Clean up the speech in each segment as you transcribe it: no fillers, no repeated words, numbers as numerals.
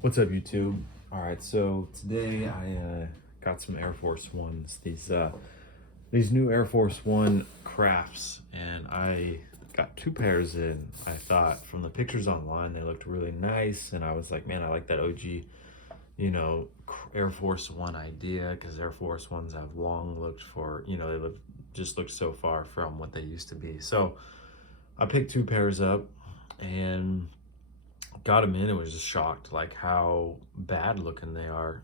What's up, YouTube? All right, so today I got some Air Force Ones. These new Air Force One crafts, and I got two pairs in. I thought from the pictures online they looked really nice, and I was like, man, I like that OG, Air Force One idea because Air Force Ones have long looked for, just looked so far from what they used to be. So I picked two pairs up and got them in and was just shocked like how bad looking they are.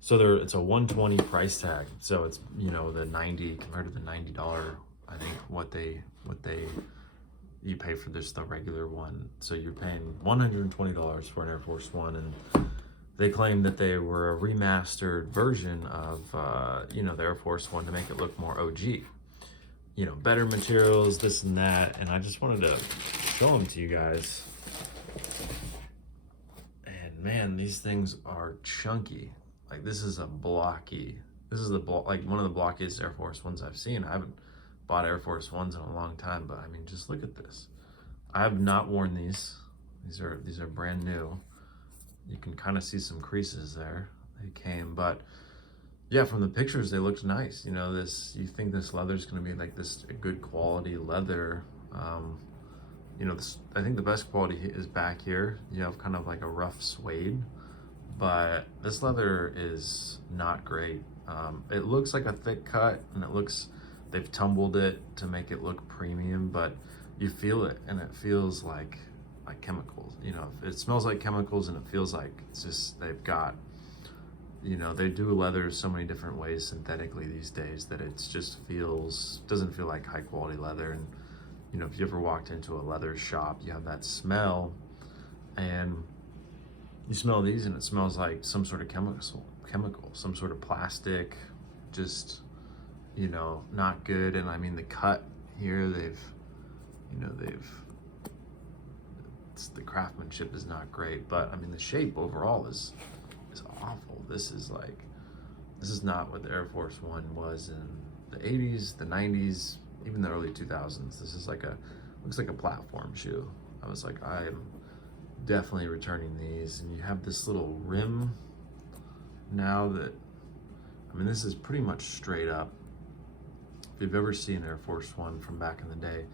So it's a 120 price tag. So it's the 90 compared to the $90. I think what they you pay for this the regular one. So you're paying $120 for an Air Force One, and they claim that they were a remastered version of the Air Force One to make it look more OG. Better materials, this and that, and I just wanted to show them to you guys. And man, these things are chunky. Like this is like one of the blockiest Air Force Ones I've seen. I haven't bought Air Force Ones in a long time, but I mean, just look at this. I have not worn these. These are brand new. You can kind of see some creases there. They came, but yeah, from the pictures they looked nice. You think this leather is going to be like this good quality leather. I think the best quality is back here. You have kind of like a rough suede, but this leather is not great. It looks like a thick cut, and they've tumbled it to make it look premium, but you feel it, and it feels like chemicals. It smells like chemicals, and it feels like it's just they've got. They do leather so many different ways synthetically these days that it just doesn't feel like high quality leather. And if you ever walked into a leather shop, you have that smell, and you smell these and it smells like some sort of chemical, some sort of plastic, just, not good. And I mean, the cut here, the craftsmanship is not great, but I mean, the shape overall is awful. This is not what the Air Force One was in the 80s, the 90s, even the early 2000s. This is looks like a platform shoe. I was like, I am definitely returning these. And you have this little rim now this is pretty much straight up. If you've ever seen Air Force One from back in the day,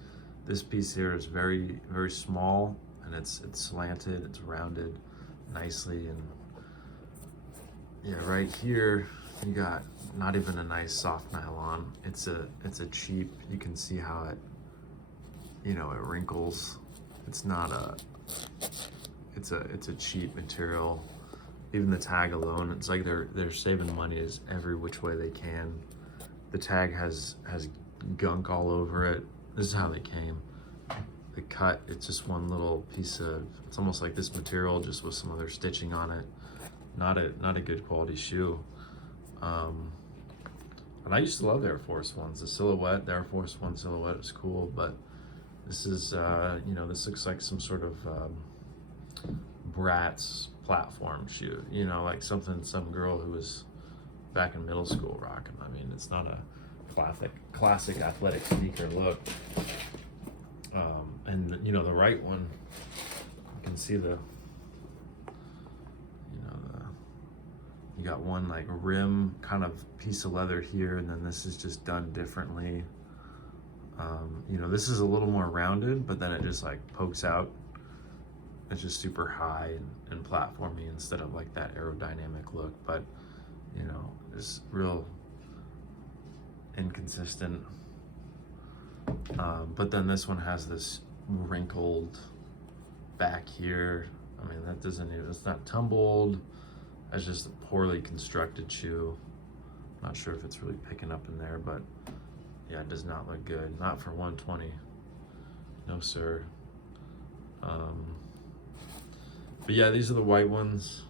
this piece here is very, very small, and it's slanted, it's rounded nicely. And yeah, right here you got not even a nice soft nylon. It's a cheap, you can see how it wrinkles. It's a cheap material. Even the tag alone, it's like they're saving money as every which way they can. The tag has gunk all over it. This is how they came. The cut, it's just one little piece it's almost like this material just with some other stitching on it. Not a good quality shoe. And I used to love the Air Force Ones. The Air Force One silhouette is cool, but this is, this looks like some sort of Bratz platform shoe. Like some girl who was back in middle school rocking. I mean, it's not a classic athletic sneaker look. And the right one, you can see you got one like rim kind of piece of leather here, and then this is just done differently. This is a little more rounded, but then it just like pokes out. It's just super high and platformy instead of like that aerodynamic look, but it's real inconsistent. But then this one has this wrinkled back here. I mean, it's not tumbled. It's just a poorly constructed shoe. Not sure if it's really picking up in there, but yeah, it does not look good. Not for 120. No, sir. But yeah, these are the white ones.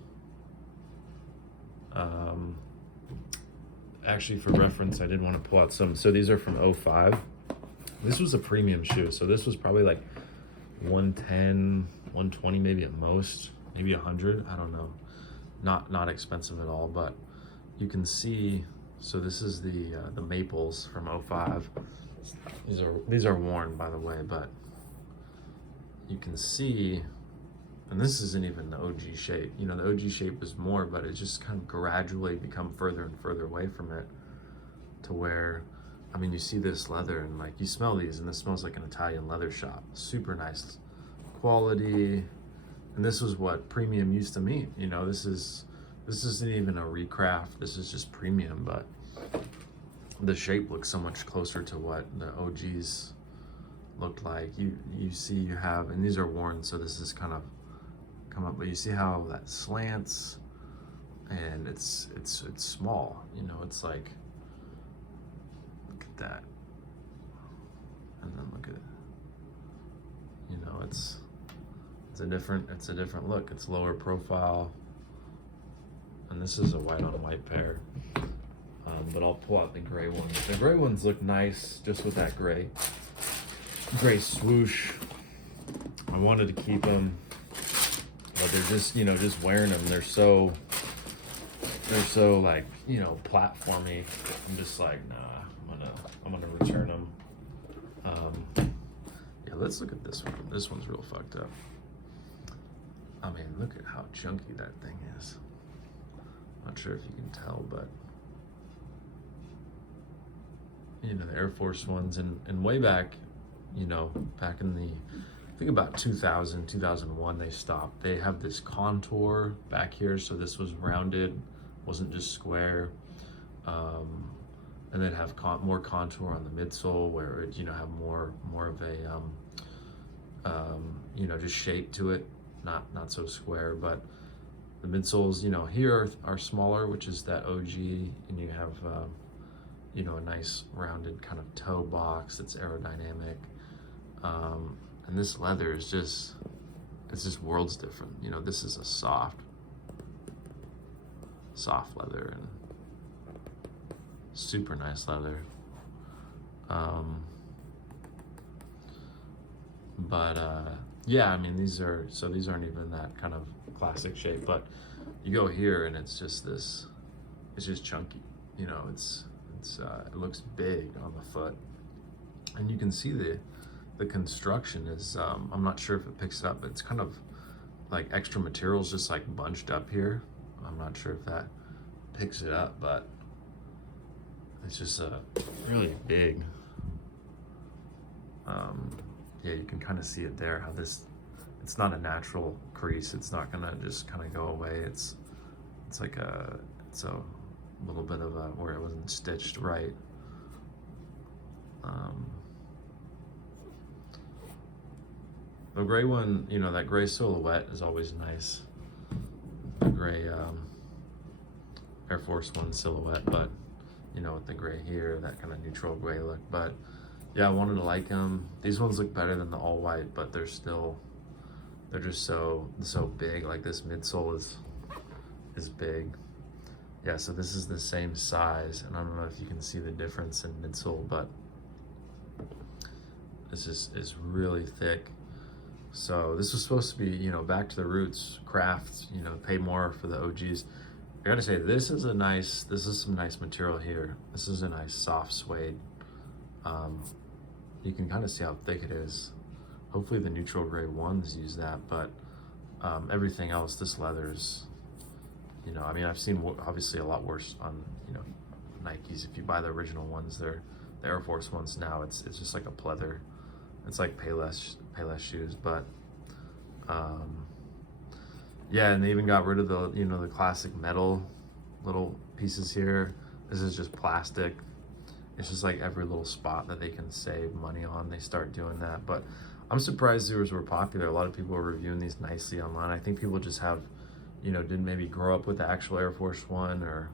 Actually, for reference, I did want to pull out some. So these are from 05. This was a premium shoe. So this was probably like 110, 120 maybe at most, maybe 100. I don't know. Not expensive at all, but you can see. So this is the Maples from 05. These are worn, by the way, but you can see And this isn't even the OG shape. You know, the OG shape is more, but it's just kind of gradually become further and further away from it to where, I mean, you see this leather and like you smell these and this smells like an Italian leather shop. Super nice quality. And this was what premium used to mean. You know, this isn't even a recraft. This is just premium, but the shape looks so much closer to what the OGs looked like. You see you have, and these are worn, so this is kind of come up, but you see how that slants, and it's small. You know, it's like, look at that, and then look at it. You know, it's a different look. It's lower profile, and this is a white on white pair. But I'll pull out the gray ones. The gray ones look nice just with that gray swoosh. I wanted to keep them, but they're just, you know, just wearing them, they're so like, you know, platformy. I'm just like, nah, I'm gonna return them. Yeah, let's look at this one. This one's real fucked up. I mean, look at how chunky that thing is. Not sure if you can tell, but you know, the Air Force ones, and way back, you know, back in the, I think about 2000, 2001, they stopped. They have this contour back here, so this was rounded, wasn't just square. And then have more contour on the midsole, where it, you know, have more of a, you know, just shape to it, not so square. But the midsoles, you know, here are smaller, which is that OG, and you have, you know, a nice rounded kind of toe box that's aerodynamic. And this leather is just, it's just worlds different. You know, this is a soft leather and super nice leather. Yeah, I mean, these aren't even that kind of classic shape, but you go here and it's just this, it's just chunky. You know, it looks big on the foot, and you can see the construction is, I'm not sure if it picks it up, but it's kind of like extra materials just like bunched up here. I'm not sure if that picks it up, but it's just really big. Yeah, you can kind of see it there, how it's not a natural crease. It's not gonna just kind of go away. It's like it's a little bit of a, where it wasn't stitched right. The gray one, you know, that gray silhouette is always nice. The gray Air Force One silhouette, but you know, with the gray here, that kind of neutral gray look. But yeah, I wanted to like them. These ones look better than the all white, but they're just so big. Like this midsole is big. Yeah, so this is the same size, and I don't know if you can see the difference in midsole, but this is really thick. So this was supposed to be, you know, back to the roots, craft, you know, pay more for the OGs. I gotta say, this is some nice material here. This is a nice soft suede. You can kind of see how thick it is. Hopefully the neutral gray ones use that, but everything else, this leather is, you know, I mean, I've seen obviously a lot worse on, you know, Nikes. If you buy the original ones, they're the Air Force ones now, it's just like a pleather. It's like Payless shoes, but yeah, and they even got rid of the, you know, the classic metal little pieces here. This is just plastic. It's just like every little spot that they can save money on, they start doing that. But I'm surprised these were popular. A lot of people are reviewing these nicely online. I think people just have, you know, didn't maybe grow up with the actual Air Force One, or,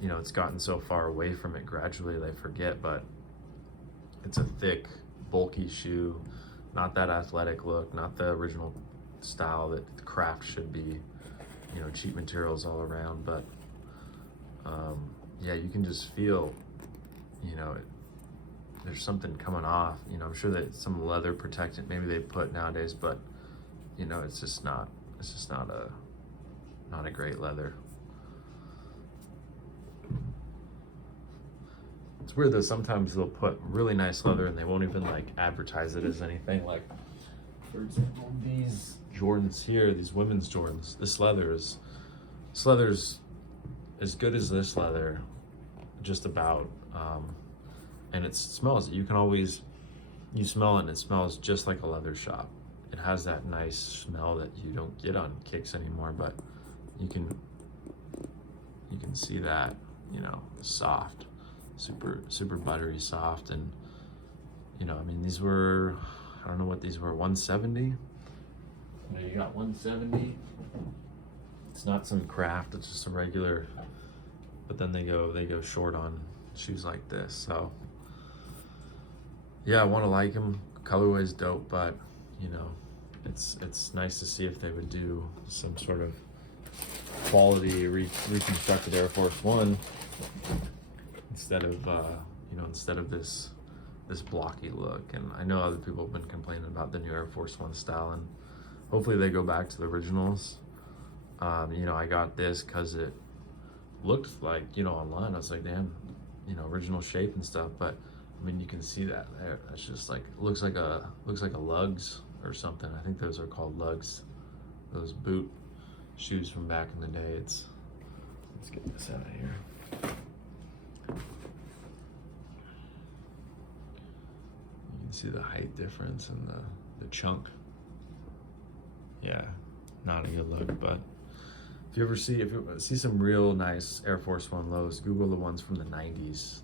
you know, it's gotten so far away from it gradually they forget. But it's a thick, bulky shoe, not that athletic look, not the original style that the craft should be, you know, cheap materials all around. But yeah, you can just feel, you know, there's something coming off. You know, I'm sure that some leather protectant maybe they put nowadays, but you know, it's just not a great leather. It's weird though, sometimes they'll put really nice leather and they won't even like advertise it as anything. Like, for example, these Jordans here, these women's Jordans. This leather's as good as this leather, just about. And it smells. You smell it and it smells just like a leather shop. It has that nice smell that you don't get on kicks anymore, but you can see that, you know, soft, super buttery soft. And you know, I mean, these were, I don't know what these were, 170. You know, you got 170. It's not some craft, it's just a regular, but then they go short on shoes like this. So yeah, I want to like them. Colorway is dope, but you know, it's nice to see if they would do some sort of quality reconstructed Air Force One instead of this blocky look. And I know other people have been complaining about the new Air Force One style, and hopefully they go back to the originals. You know, I got this because it looked like, you know, online, I was like, damn, you know, original shape and stuff. But I mean, you can see that there. It's just like, looks like a lugs or something. I think those are called lugs. Those boot shoes from back in the day. Let's get this out of here. You can see the height difference and the chunk. Yeah, not a good look. But if you see some real nice Air Force One lows, Google the ones from the 90s.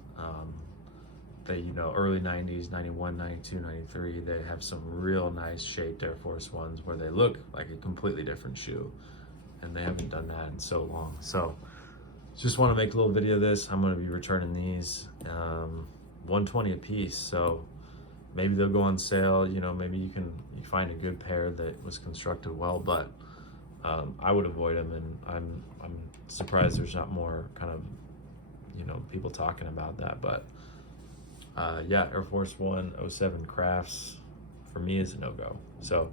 They, you know, early 90s, 91, 92, 93, they have some real nice shaped Air Force Ones where they look like a completely different shoe. And they haven't done that in so long. So just want to make a little video of this. I'm going to be returning these, 120 a piece. So maybe they'll go on sale. You know, maybe you find a good pair that was constructed well, but I would avoid them. And I'm surprised there's not more kind of, you know, people talking about that. But yeah, Air Force One 07 Crafts for me is a no-go. So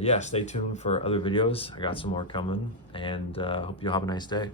yeah, stay tuned for other videos. I got some more coming, and hope you have a nice day.